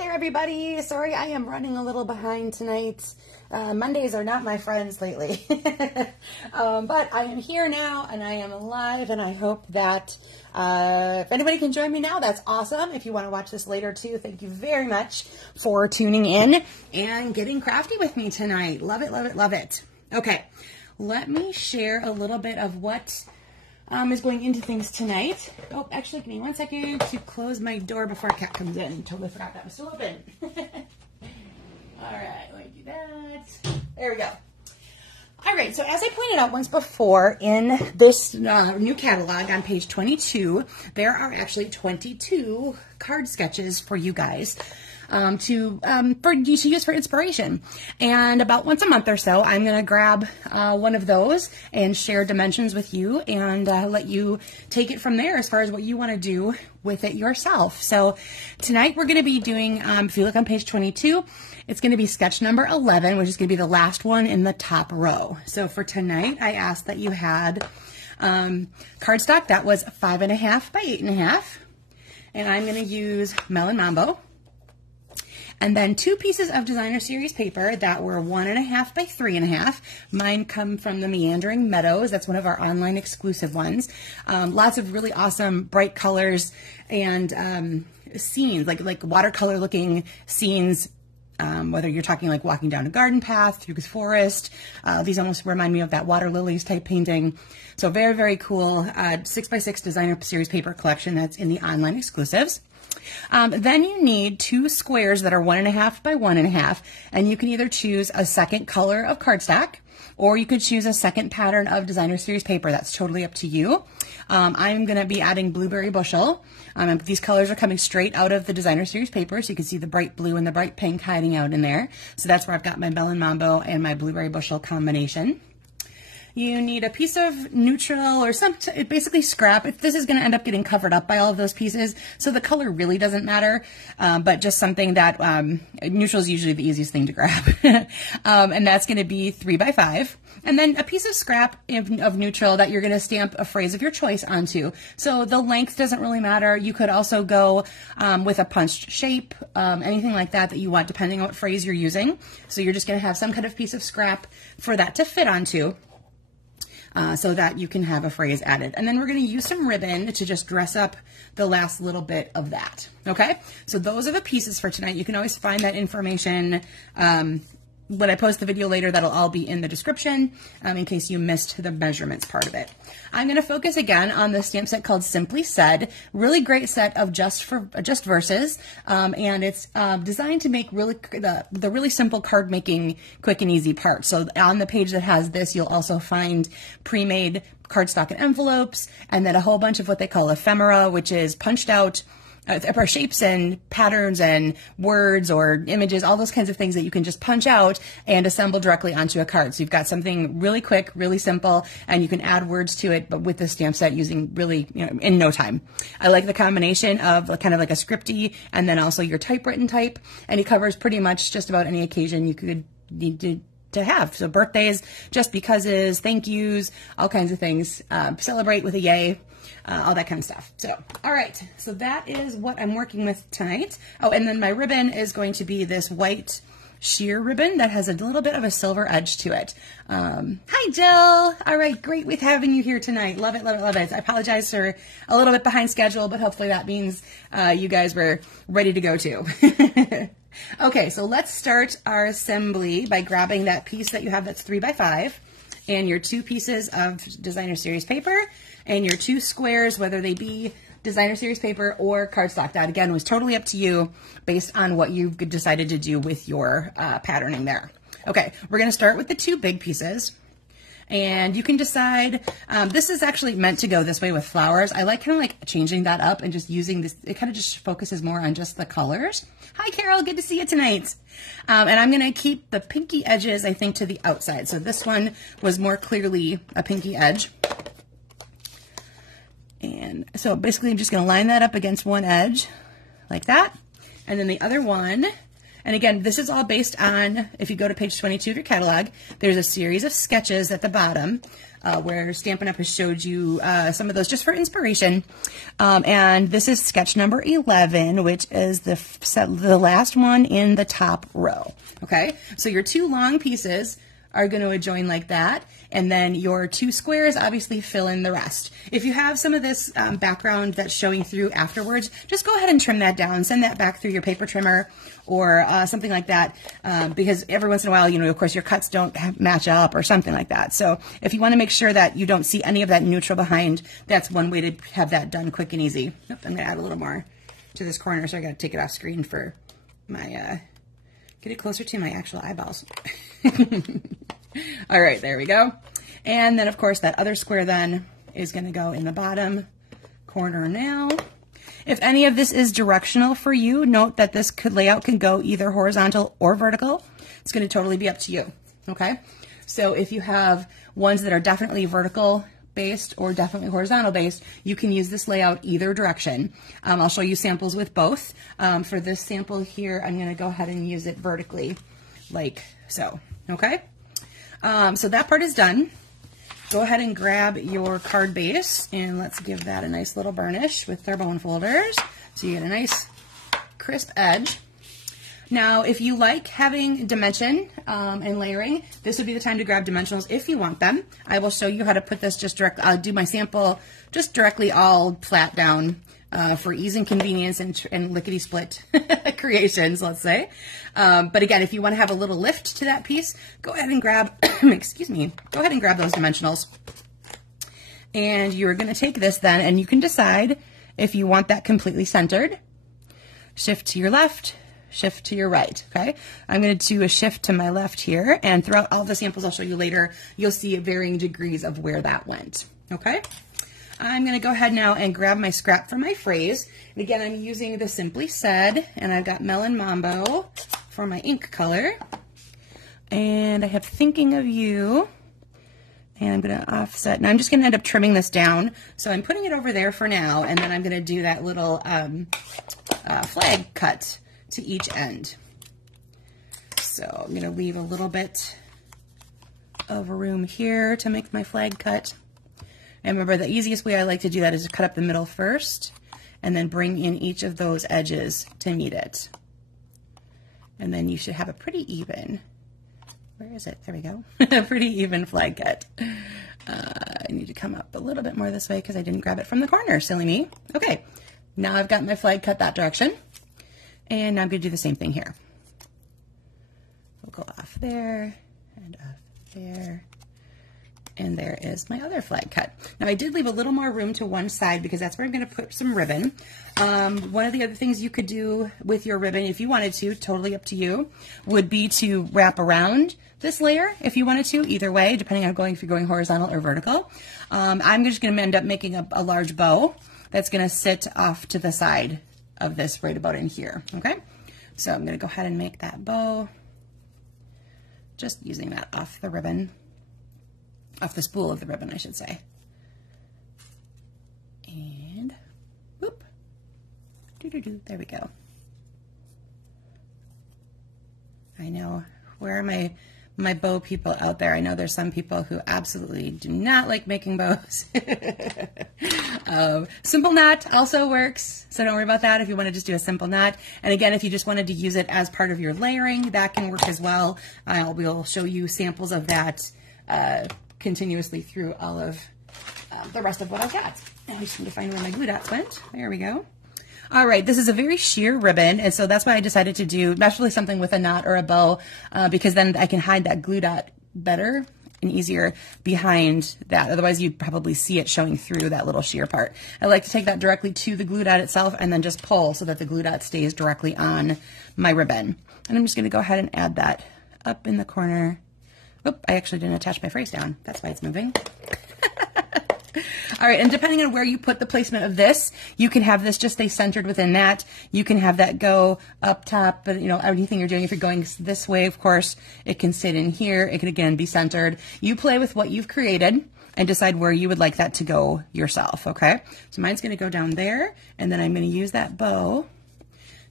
there, everybody. Sorry, I am running a little behind tonight. Mondays are not my friends lately. But I am here now, and I am alive, and I hope that if anybody can join me now, that's awesome. If you want to watch this later, too, thank you very much for tuning in and getting crafty with me tonight. Love it, love it, love it. Okay, let me share a little bit of what is going into things tonight. Oh, actually, give me 1 second to close my door before a cat comes in. Totally forgot that was still open. All right, let me do that. There we go. All right, so as I pointed out once before in this new catalog on page 22, there are actually 22 card sketches for you guys for you to use for inspiration. And about once a month or so, I'm going to grab one of those and share dimensions with you and let you take it from there as far as what you want to do with it yourself. So tonight we're going to be doing, if you look on page 22, it's going to be sketch number 11, which is going to be the last one in the top row. So for tonight, I asked that you had cardstock that was 5.5 by 8.5, and I'm going to use Melon Mambo. And then 2 pieces of designer series paper that were 1.5 by 3.5. Mine come from the Meandering Meadows. That's one of our online exclusive ones. Lots of really awesome bright colors and scenes, like watercolor looking scenes. Whether you're talking like walking down a garden path through the forest. These almost remind me of that water lilies type painting. So very, very cool 6x6 designer series paper collection that's in the online exclusives. Then you need 2 squares that are 1.5 by 1.5, and you can either choose a second color of cardstock, or you could choose a second pattern of designer series paper. That's totally up to you. I'm going to be adding Blueberry Bushel. These colors are coming straight out of the designer series paper, so you can see the bright blue and the bright pink hiding out in there. So that's where I've got my Melon Mambo and my Blueberry Bushel combination. You need a piece of neutral or basically scrap. This is going to end up getting covered up by all of those pieces, so the color really doesn't matter, but just something that neutral is usually the easiest thing to grab. And that's going to be 3 by 5. And then a piece of scrap of neutral that you're going to stamp a phrase of your choice onto. So the length doesn't really matter. You could also go with a punched shape, anything like that you want, depending on what phrase you're using. So you're just going to have some kind of piece of scrap for that to fit onto. So that you can have a phrase added. And then we're going to use some ribbon to just dress up the last little bit of that. Okay, so those are the pieces for tonight. You can always find that information when I post the video later. That'll all be in the description in case you missed the measurements part of it. I'm going to focus again on the stamp set called Simply Said. Really great set of just verses, and it's designed to make the really simple card making quick and easy part. So on the page that has this, you'll also find pre-made cardstock and envelopes, and then a whole bunch of what they call ephemera, which is punched out shapes and patterns and words or images, all those kinds of things that you can just punch out and assemble directly onto a card. So you've got something really quick, really simple, and you can add words to it, but with the stamp set using really, in no time. I like the combination of kind of like a scripty and then also your typewritten type, and it covers pretty much just about any occasion you could need to have. So birthdays, just becauses, thank yous, all kinds of things, celebrate with a yay. All that kind of stuff. So, all right. So that is what I'm working with tonight. Oh, and then my ribbon is going to be this white sheer ribbon that has a little bit of a silver edge to it. Hi, Jill. All right. Great with having you here tonight. Love it, love it, love it. I apologize for a little bit behind schedule, but hopefully that means you guys were ready to go too. Okay. So let's start our assembly by grabbing that piece that you have that's 3 by 5 and your 2 pieces of designer series paper and your 2 squares, whether they be designer series paper or cardstock. That again was totally up to you based on what you decided to do with your patterning there. Okay, we're going to start with the 2 big pieces, and you can decide. This is actually meant to go this way with flowers. I like kind of like changing that up and just using this. It kind of just focuses more on just the colors. Hi, Carol. Good to see you tonight. And I'm going to keep the pinky edges, I think, to the outside. So this one was more clearly a pinky edge. And so basically I'm just going to line that up against one edge like that. And then the other one And again, this is all based on, if you go to page 22 of your catalog, there's a series of sketches at the bottom where Stampin' Up! Has showed you some of those just for inspiration. And this is sketch number 11, which is the last one in the top row. Okay, so your 2 long pieces are going to adjoin like that, and then your 2 squares obviously fill in the rest. If you have some of this background that's showing through afterwards, just go ahead and trim that down, send that back through your paper trimmer or something like that, because every once in a while, you know, of course, your cuts don't match up or something like that. So if you want to make sure that you don't see any of that neutral behind, that's one way to have that done quick and easy. Oop, I'm going to add a little more to this corner, so I got to take it off screen for my, get it closer to my actual eyeballs. All right, there we go. And then, of course, that other square then is going to go in the bottom corner now. If any of this is directional for you, note that this layout can go either horizontal or vertical. It's going to totally be up to you, okay? So if you have ones that are definitely vertical based or definitely horizontal based, you can use this layout either direction. I'll show you samples with both. For this sample here, I'm going to go ahead and use it vertically like so, okay? So that part is done. Go ahead and grab your card base and let's give that a nice little burnish with our bone folders so you get a nice crisp edge. Now, if you like having dimension and layering, this would be the time to grab dimensionals if you want them. I will show you how to put this just directly. I'll do my sample just directly all flat down for ease and convenience and lickety-split creations, let's say. But again, if you want to have a little lift to that piece, go ahead and grab, excuse me, go ahead and grab those dimensionals. And you're going to take this then, and you can decide if you want that completely centered. Shift to your left, shift to your right, okay? I'm going to do a shift to my left here, and throughout all the samples I'll show you later, you'll see varying degrees of where that went, okay? I'm going to go ahead now and grab my scrap for my phrase. And again, I'm using the Simply Said, and I've got Melon Mambo for my ink color. And I have Thinking of You, and I'm going to offset. Now I'm just going to end up trimming this down. So I'm putting it over there for now, and then I'm going to do that little flag cut to each end. So I'm going to leave a little bit of room here to make my flag cut. And remember, the easiest way I like to do that is to cut up the middle first and then bring in each of those edges to meet it. And then you should have a pretty even, where is it? There we go. A pretty even flag cut. I need to come up a little bit more this way because I didn't grab it from the corner, silly me. Okay, now I've got my flag cut that direction. And now I'm going to do the same thing here. We'll go off there and off there. And there is my other flag cut. Now I did leave a little more room to one side because that's where I'm going to put some ribbon. One of the other things you could do with your ribbon, if you wanted to, totally up to you, would be to wrap around this layer if you wanted to, either way, depending on if you're going horizontal or vertical. I'm just going to end up making a large bow that's going to sit off to the side of this right about in here, okay? So I'm going to go ahead and make that bow, just using that off the ribbon. Off the spool of the ribbon, I should say. And whoop, there we go. I know, where are my bow people out there? I know there's some people who absolutely do not like making bows. Simple knot also works, so don't worry about that if you want to just do a simple knot. And again, if you just wanted to use it as part of your layering, that can work as well. We'll show you samples of that continuously through all of the rest of what I've got. I just need to find where my glue dots went. There we go. All right, this is a very sheer ribbon, and so that's why I decided to do naturally something with a knot or a bow, because then I can hide that glue dot better and easier behind that. Otherwise, you'd probably see it showing through that little sheer part. I like to take that directly to the glue dot itself and then just pull so that the glue dot stays directly on my ribbon. And I'm just going to go ahead and add that up in the corner. Oop, I actually didn't attach my phrase down. That's why it's moving. All right, and depending on where you put the placement of this, you can have this just stay centered within that. You can have that go up top, but you know, anything you're doing, if you're going this way, of course, it can sit in here. It can again be centered. You play with what you've created and decide where you would like that to go yourself, okay? So mine's gonna go down there, and then I'm gonna use that bow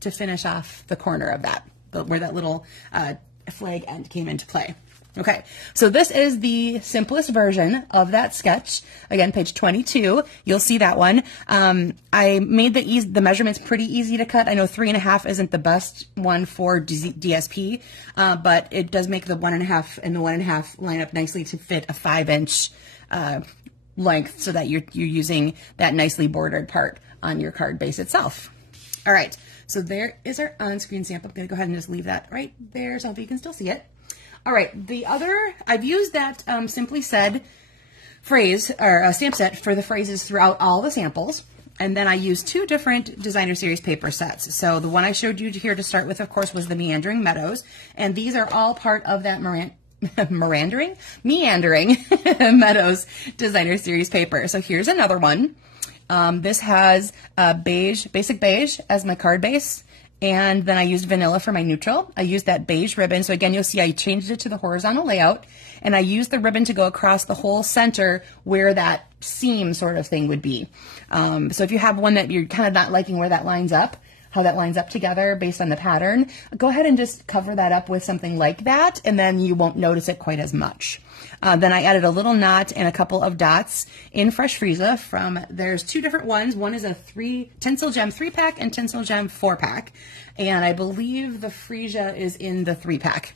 to finish off the corner of that, where that little flag end came into play. Okay, so this is the simplest version of that sketch. Again, page 22, you'll see that one. I made the measurements pretty easy to cut. I know 3.5 isn't the best one for DSP, but it does make the 1.5 and the 1.5 line up nicely to fit a 5-inch length, so that you're using that nicely bordered part on your card base itself. All right, so there is our on-screen sample. I'm going to go ahead and just leave that right there so you can still see it. All right, I've used that Simply Said phrase or stamp set for the phrases throughout all the samples. And then I used 2 different Designer Series paper sets. So the one I showed you here to start with, of course, was the Meandering Meadows. And these are all part of that Meandering Meadows Designer Series paper. So here's another one. This has basic beige as my card base. And then I used vanilla for my neutral. I used that beige ribbon. So again, you'll see I changed it to the horizontal layout, and I used the ribbon to go across the whole center where that seam sort of thing would be. So if you have one that you're kind of not liking where that lines up, how that lines up together based on the pattern, go ahead and just cover that up with something like that, and then you won't notice it quite as much. Then I added a little knot and a couple of dots in Fresh Freesia there's 2 different ones. One is a Tinsel Gem 3-pack and Tinsel Gem 4-pack. And I believe the Freesia is in the 3-pack.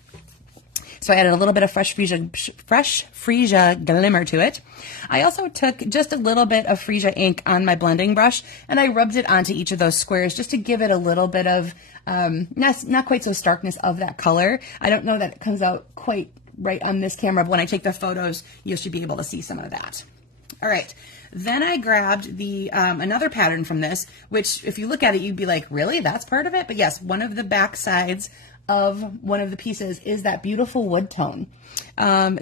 So I added a little bit of Fresh Freesia glimmer to it. I also took just a little bit of Freesia ink on my blending brush, and I rubbed it onto each of those squares just to give it a little bit of, not quite so starkness of that color. I don't know that it comes out quite right on this camera, but when I take the photos, you should be able to see some of that. All right. Then I grabbed the another pattern from this, which if you look at it, you'd be like, really? That's part of it? But yes, one of the back sides of one of the pieces is that beautiful wood tone.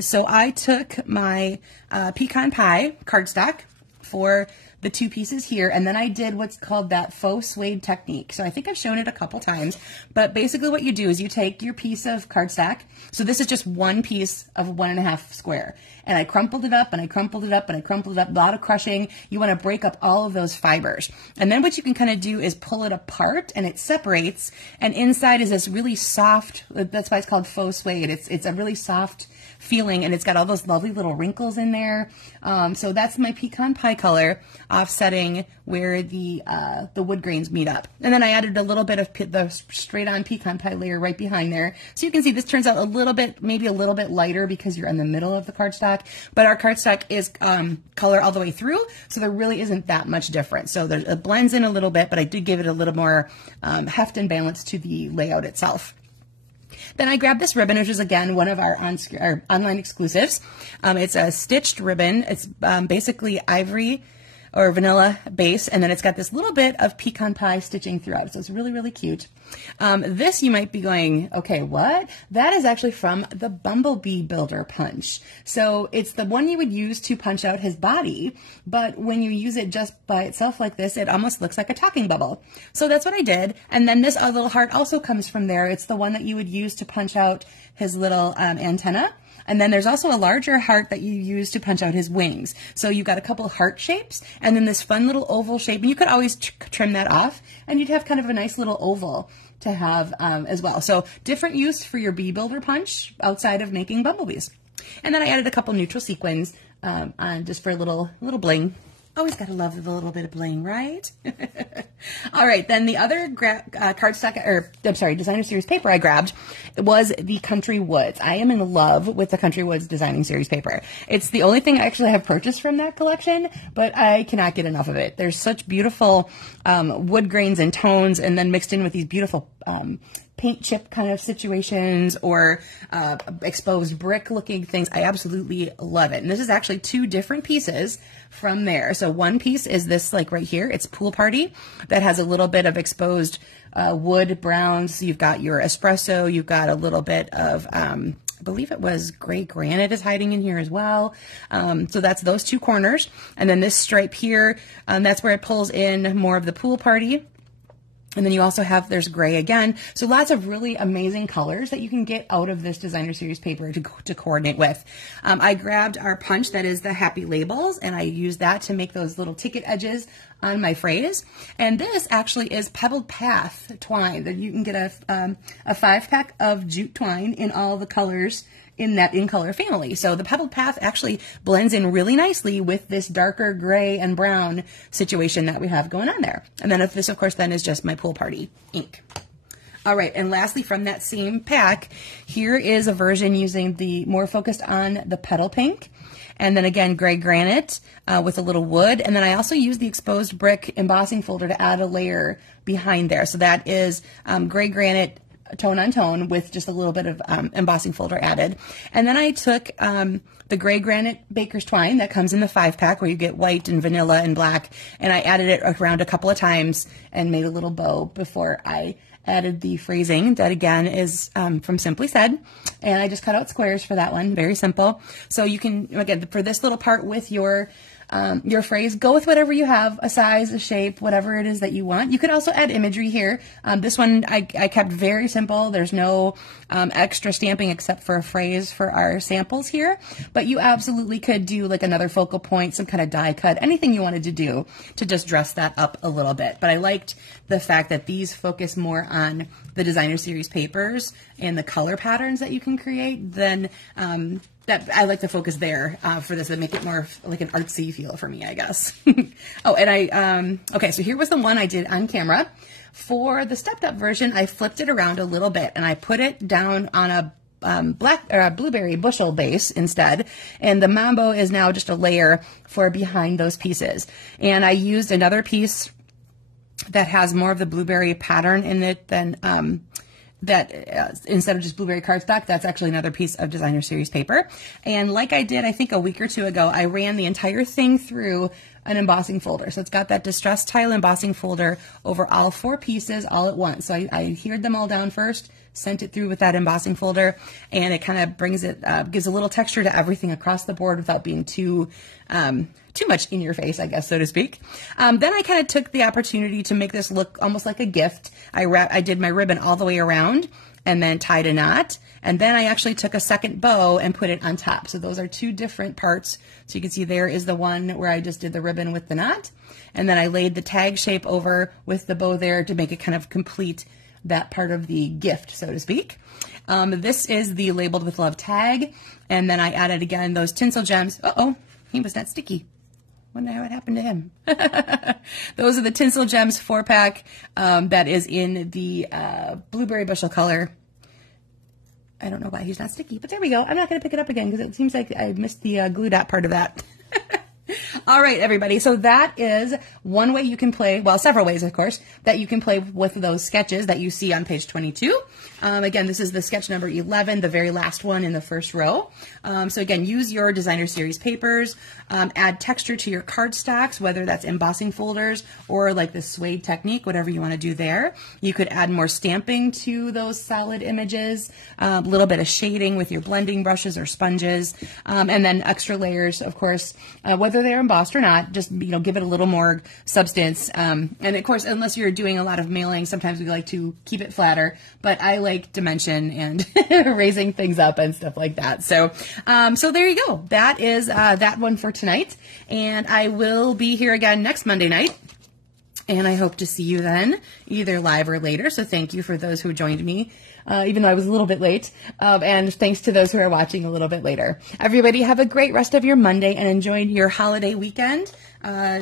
So I took my pecan pie cardstock for the 2 pieces here, and then I did what's called that faux suede technique. So I think I've shown it a couple times, but basically what you do is you take your piece of cardstock. So this is just one piece of 1.5 square, and I crumpled it up and I crumpled it up and I crumpled it up, a lot of crushing. You want to break up all of those fibers. And then what you can kind of do is pull it apart, and it separates, and inside is this really soft, that's why it's called faux suede. It's a really soft feeling, and it's got all those lovely little wrinkles in there. So that's my pecan pie color, offsetting where the wood grains meet up. And then I added a little bit of the straight on pecan pie layer right behind there. So you can see this turns out a little bit, maybe a little bit lighter because you're in the middle of the cardstock, but our cardstock is color all the way through, so there really isn't that much difference. So it blends in a little bit, but I did give it a little more heft and balance to the layout itself. Then I grabbed this ribbon, which is, again, one of our online exclusives. It's a stitched ribbon. It's basically ivory or vanilla base, and then it's got this little bit of pecan pie stitching throughout. So it's really, really cute. This you might be going, okay, what? That is actually from the Bumblebee Builder Punch. So it's the one you would use to punch out his body, but when you use it just by itself like this, it almost looks like a talking bubble. So that's what I did. And then this little heart also comes from there. It's the one that you would use to punch out his little antenna. And then there's also a larger heart that you use to punch out his wings. So you've got a couple of heart shapes, and then this fun little oval shape. And you could always trim that off, and you'd have kind of a nice little oval to have as well. So different use for your bee builder punch outside of making bumblebees. And then I added a couple neutral sequins on just for a little bling. Always got to love a little bit of bling, right? All right, then the other Designer Series paper I grabbed was the Country Woods. I am in love with the Country Woods Designing Series paper. It's the only thing I actually have purchased from that collection, but I cannot get enough of it. There's such beautiful wood grains and tones, and then mixed in with these beautiful paint chip kind of situations or exposed brick looking things. I absolutely love it. And this is actually 2 different pieces from there. So one piece is this, like right here, it's Pool Party, that has a little bit of exposed wood browns. So you've got your espresso, you've got a little bit of I believe it was gray granite is hiding in here as well. So that's those 2 corners. And then this stripe here, that's where it pulls in more of the Pool Party. And then you also have, there's gray again. So lots of really amazing colors that you can get out of this Designer Series paper to coordinate with. I grabbed our punch that is the Happy Labels, and I used that to make those little ticket edges on my phrase. And this actually is Pebbled Path twine. That you can get a 5-pack of jute twine in all the colors in that In Color family. So the Pebbled Path actually blends in really nicely with this darker gray and brown situation that we have going on there. And then this, of course, then is just my Pool Party ink. All right, and lastly, from that same pack, here is a version using the more focused on the petal pink. And then again, gray granite with a little wood. And then I also use the exposed brick embossing folder to add a layer behind there. So that is gray granite tone on tone with just a little bit of embossing folder added. And then I took the gray granite baker's twine that comes in the 5-pack where you get white and vanilla and black, and I added it around a couple of times and made a little bow before I added the phrasing that again is from Simply Said, and I just cut out squares for that one. Very simple. So you can, again, for this little part with your phrase, go with whatever you have, a size, a shape, whatever it is that you want. You could also add imagery here. This one I kept very simple. There's no extra stamping except for a phrase for our samples here, but you absolutely could do like another focal point, some kind of die cut, anything you wanted to do to just dress that up a little bit. But I liked the fact that these focus more on the designer series papers and the color patterns that you can create than that I like to focus there for this and make it more like an artsy feel for me, I guess. Oh, and okay, so here was the one I did on camera. For the stepped up version, I flipped it around a little bit and I put it down on a blueberry bushel base instead. And the mambo is now just a layer for behind those pieces. And I used another piece that has more of the blueberry pattern in it than instead of just blueberry cardstock, that's actually another piece of designer series paper. And like I did, I think a week or two ago, I ran the entire thing through an embossing folder. So it's got that distressed tile embossing folder over all 4 pieces all at once. So I adhered them all down first, sent it through with that embossing folder, and it kind of brings it, gives a little texture to everything across the board without being too much in your face, I guess, so to speak. Then I kind of took the opportunity to make this look almost like a gift. I did my ribbon all the way around and then tied a knot. And then I actually took a second bow and put it on top. So those are 2 different parts. So you can see there is the one where I just did the ribbon with the knot. And then I laid the tag shape over with the bow there to make it kind of complete that part of the gift, so to speak. This is the Labeled with Love tag. And then I added again those tinsel gems. Uh-oh, he was not sticky. Wonder what happened to him. Those are the Tinsel Gems 4-pack that is in the blueberry bushel color. I don't know why he's not sticky, but there we go. I'm not going to pick it up again because it seems like I missed the glue dot part of that. All right, everybody. So that is one way you can play, well, several ways, of course, that you can play with those sketches that you see on page 22. Again, this is the sketch number 11, the very last one in the first row. So again, use your designer series papers, add texture to your cardstocks, whether that's embossing folders or like the suede technique, whatever you want to do there. You could add more stamping to those solid images, a little bit of shading with your blending brushes or sponges, and then extra layers, of course, whether they're embossed or not, just, give it a little more substance. And of course, unless you're doing a lot of mailing, sometimes we like to keep it flatter, but I like dimension and raising things up and stuff like that. So, so there you go. That is that one for tonight. And I will be here again next Monday night. And I hope to see you then, either live or later. So thank you for those who joined me, even though I was a little bit late. And thanks to those who are watching a little bit later. Everybody have a great rest of your Monday and enjoy your holiday weekend,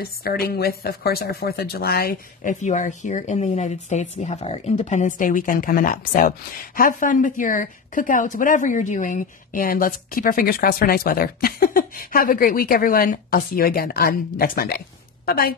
starting with, of course, our 4th of July. If you are here in the United States, we have our Independence Day weekend coming up. So have fun with your cookouts, whatever you're doing, and let's keep our fingers crossed for nice weather. Have a great week, everyone. I'll see you again on next Monday. Bye-bye.